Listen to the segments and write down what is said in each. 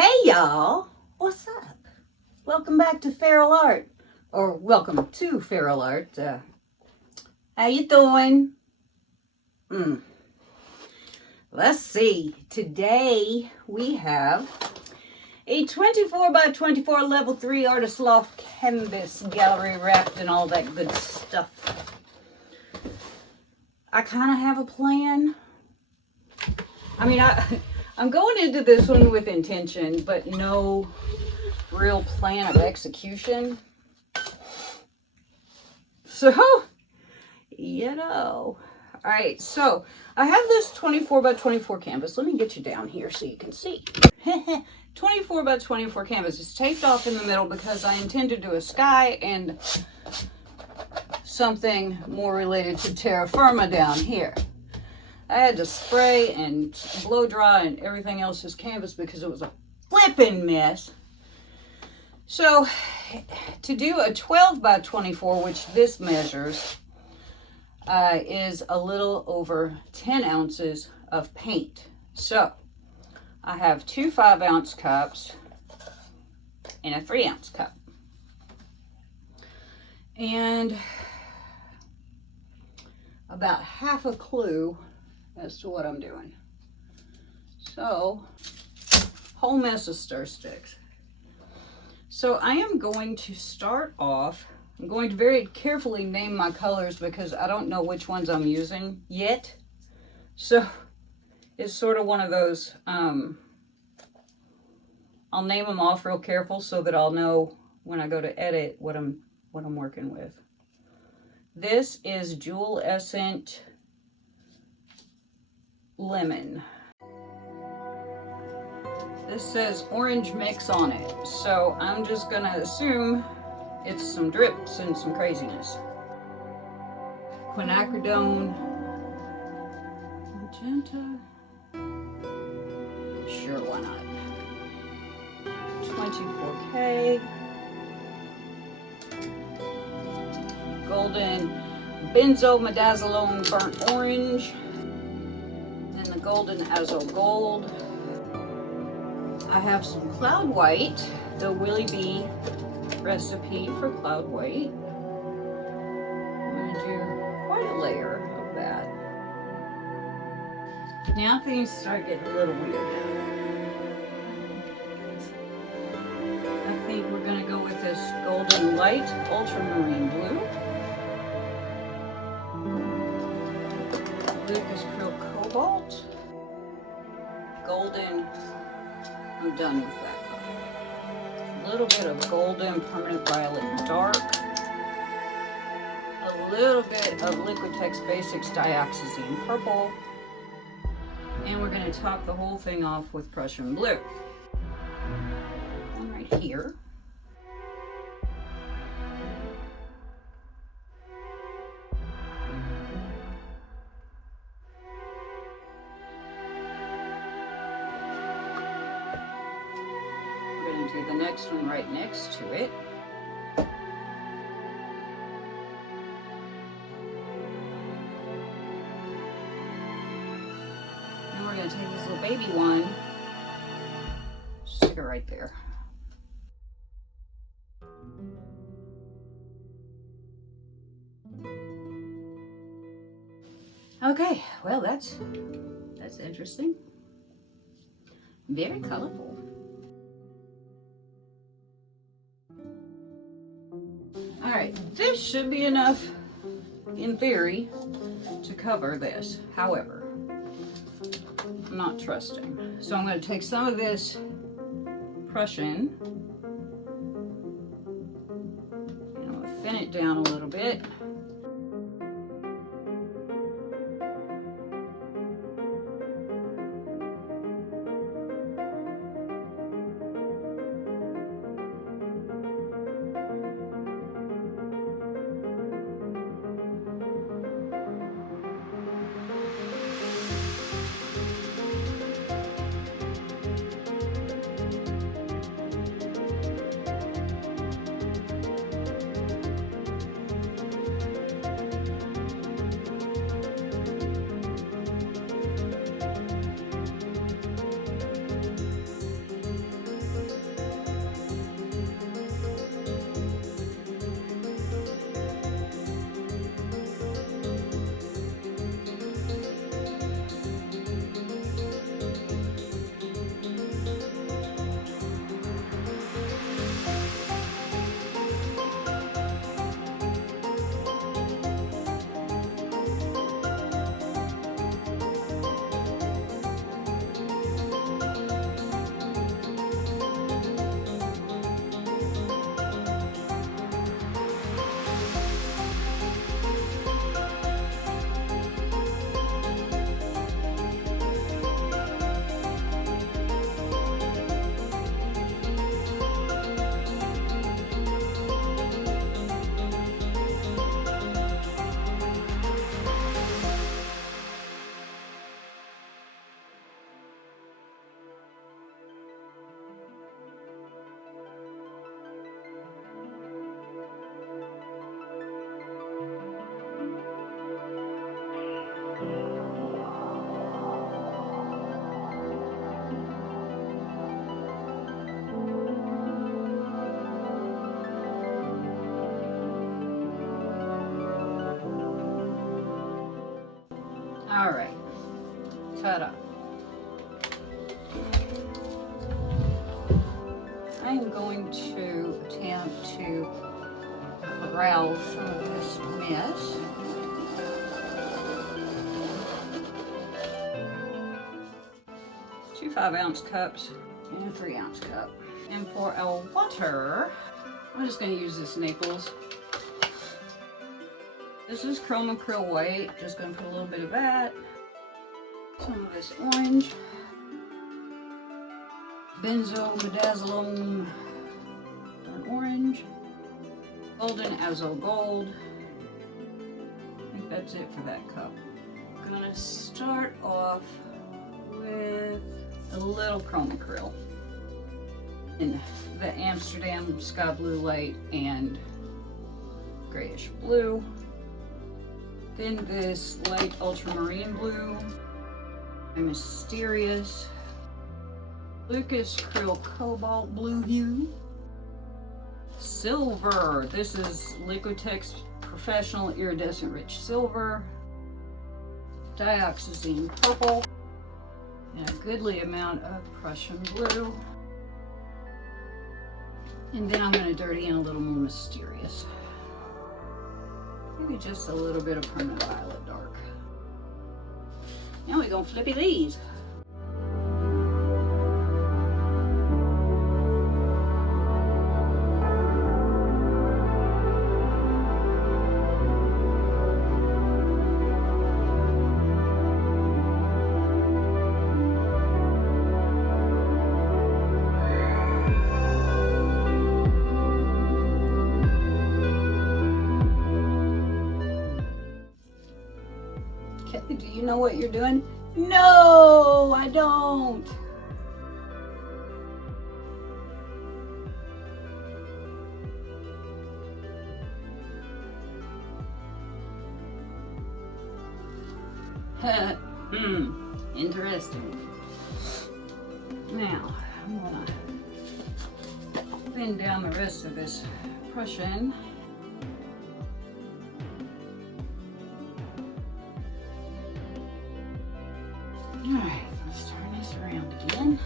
Hey y'all, what's up? Welcome back to feralart, or welcome to feralart. How you doing? Let's see. Today we have a 24 by 24 level 3 artist loft canvas, gallery wrapped and all that good stuff. I kind of have a plan. I mean, I'm going into this one with intention, but no real plan of execution. So, All right, so I have this 24 by 24 canvas. Let me get you down here so you can see. 24 by 24 canvas is taped off in the middle because I intend to do a sky and something more related to terra firma down here. I had to spray and blow dry and everything else this canvas because it was a flipping mess. So to do a 12 by 24, which this measures, is a little over 10 ounces of paint. So I have two 5-ounce cups and a 3-ounce cup. And about half a clue as to what I'm doing. So, whole mess of stir sticks. So I am going to start off, I'm going to very carefully name my colors because I don't know which ones I'm using yet. So it's sort of one of those, I'll name them off real careful so that I'll know when I go to edit what I'm working with. This is Jewel Essence Lemon. This says orange mix on it, so I'm just gonna assume it's some drips and some craziness. Quinacridone, magenta, sure, why not? 24K, golden benzomidazolone burnt orange, and the golden azo gold. I have some cloud white, the Willie B recipe for cloud white. I'm going to do quite a layer of that. Now things start getting a little weird. I think we're going to go with this golden light ultramarine blue. Lucas Krill Cobalt. Golden. I'm done with that color. A little bit of golden permanent violet dark. A little bit of Liquitex Basics dioxazine purple. And we're going to top the whole thing off with Prussian blue. And right here. Do the next one right next to it. And we're going to take this little baby one, stick it right there. Okay, well that's interesting. Very colorful. All right, this should be enough, in theory, to cover this. However, I'm not trusting. So I'm going to take some of this Prussian, and I'm going to thin it down a little bit. All right, ta-da. I'm going to attempt to corral some of this mess. 2 5-ounce cups and a 3-ounce cup. And for our water, I'm just going to use this Naples. This is chrome acryl white. Just going to put a little bit of that. Some of this orange. Benzo Midazolam orange. Golden Azo gold. I think that's it for that cup. I'm going to start off with a little chrome acryl. In the Amsterdam Sky Blue Light and grayish blue. Then this light ultramarine blue, a mysterious Lucas Krill Cobalt Blue hue, silver. This is Liquitex Professional Iridescent Rich Silver, dioxazine purple, and a goodly amount of Prussian blue. And then I'm going to dirty in a little more mysterious. Maybe just a little bit of permanent violet dark. Now we're going to flippy these. Do you know what you're doing? No, I don't. Interesting. Now, I'm gonna thin down the rest of this Prussian. Alright, let's turn this around again.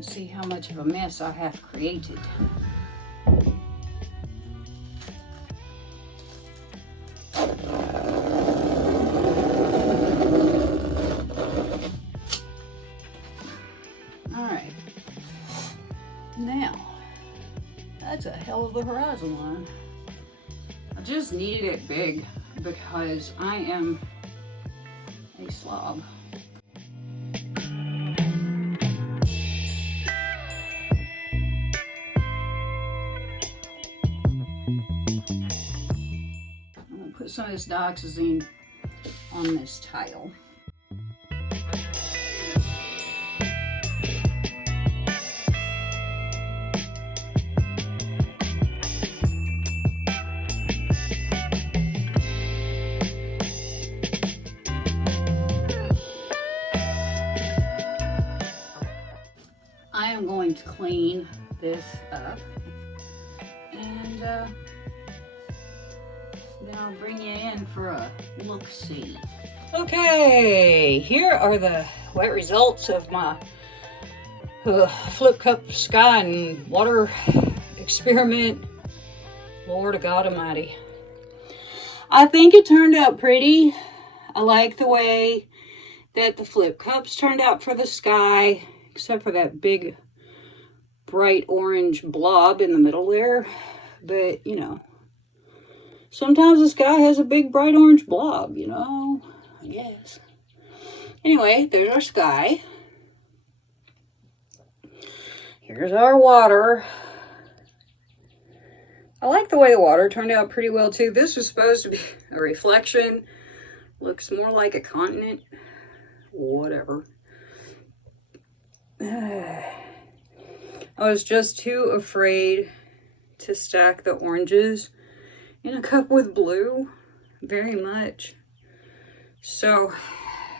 See how much of a mess I have created. Alright, now that's a hell of a horizon line. I just needed it big because I am a slob. some of this dioxazine on this tile. I am going to clean this up, and then I'll bring you in for a look-see. Okay, here are the wet results of my flip cup sky and water experiment. Lord of God Almighty. I think it turned out pretty. I like the way that the flip cups turned out for the sky, except for that big bright orange blob in the middle there. But, you know, sometimes the sky has a big bright orange blob, you know, I guess. Anyway, there's our sky. Here's our water. I like the way the water turned out pretty well too. This was supposed to be a reflection. Looks more like a continent. Whatever. I was just too afraid to stack the oranges in a cup with blue very much. So,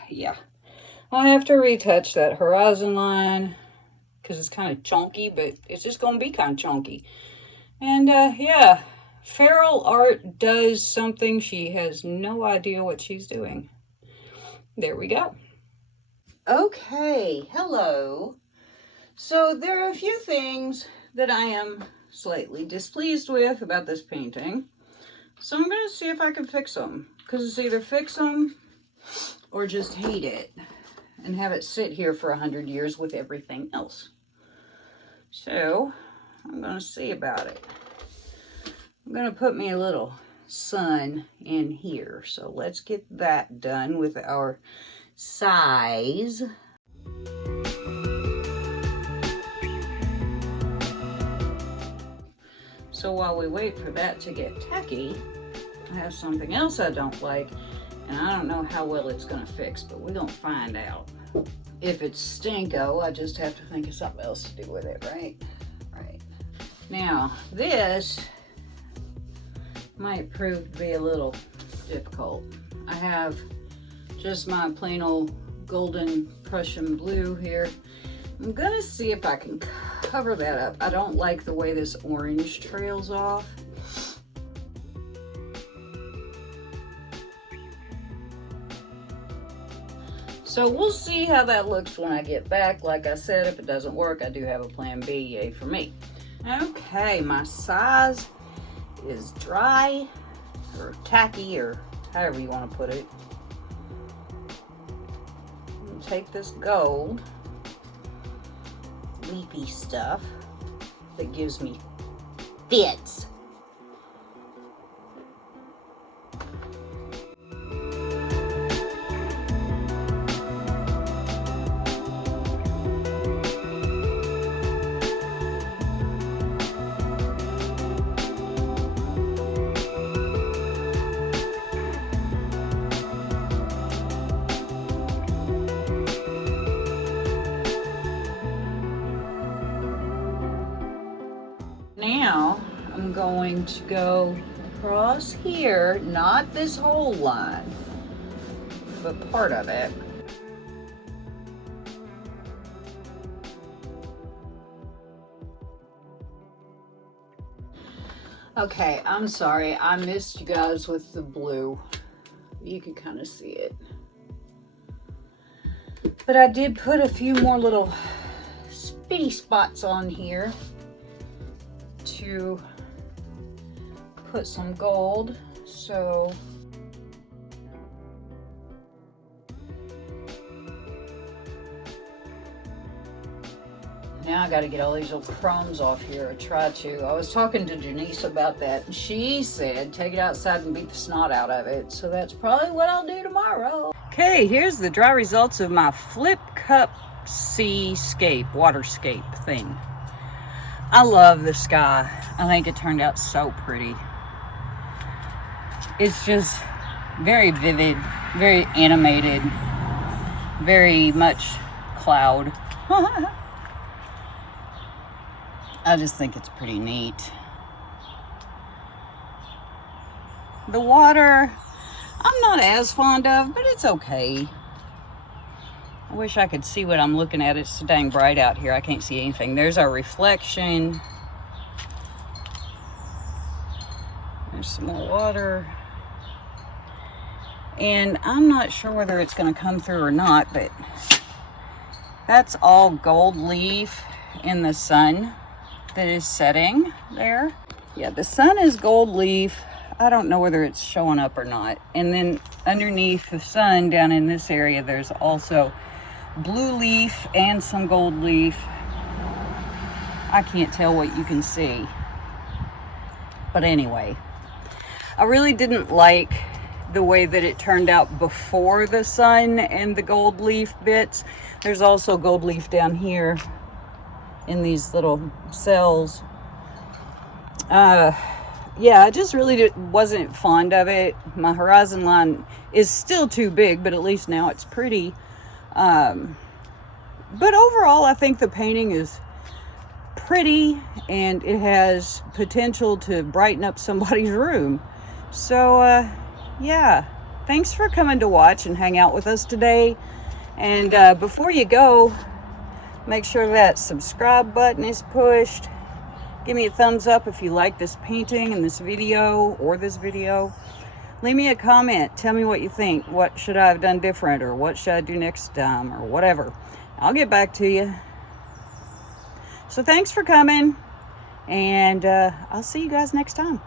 yeah. I'll have to retouch that horizon line because it's kind of chunky, but it's just going to be kind of chunky. And, yeah, feralart does something. She has no idea what she's doing. There we go. Okay, hello. So there are a few things that I am slightly displeased with about this painting. So I'm going to see if I can fix them. Because it's either fix them or just hate it and have it sit here for 100 years with everything else. So I'm going to see about it. I'm going to put me a little sun in here. So let's get that done with our size. So while we wait for that to get tacky, I have something else I don't like, and I don't know how well it's going to fix, but we're going to find out. If it's stinko, I just have to think of something else to do with it, right? Right. Now, this might prove to be a little difficult. I have just my plain old golden Prussian blue here. I'm gonna see if I can cover that up. I don't like the way this orange trails off. So we'll see how that looks when I get back. Like I said, if it doesn't work, I do have a plan B, yay for me. Okay, my size is dry or tacky or however you want to put it. Take this gold leafy stuff that gives me fits. Now I'm going to go across here, not this whole line, but part of it. Okay, I'm sorry, I missed you guys with the blue. You can kind of see it. But I did put a few more little spitty spots on here to put some gold. So now I got to get all these little crumbs off here. I tried to. I was talking to Janice about that, and she said take it outside and beat the snot out of it. So that's probably what I'll do tomorrow. Okay, here's the dry results of my flip cup seascape, waterscape thing. I love the sky. I think it turned out so pretty. it's just very vivid, very animated, very much cloud. I just think it's pretty neat. The water, I'm not as fond of, but it's okay. I wish I could see what I'm looking at. It's so dang bright out here. I can't see anything. There's our reflection. There's some more water. And I'm not sure whether it's going to come through or not, but that's all gold leaf in the sun that is setting there. Yeah, the sun is gold leaf. I don't know whether it's showing up or not. And then underneath the sun down in this area, there's also blue leaf and some gold leaf. I can't tell what you can see. But anyway, I really didn't like the way that it turned out before the sun and the gold leaf bits. There's also gold leaf down here in these little cells. Yeah, I just really wasn't fond of it. My horizon line is still too big, but at least now it's pretty. But overall, I think the painting is pretty and it has potential to brighten up somebody's room. So, yeah, thanks for coming to watch and hang out with us today. And before you go, make sure that subscribe button is pushed. Give me a thumbs up if you like this painting and this video or this video. Leave me a comment. Tell me what you think. What should I have done different, or what should I do next time, or whatever. I'll get back to you. So thanks for coming, and I'll see you guys next time.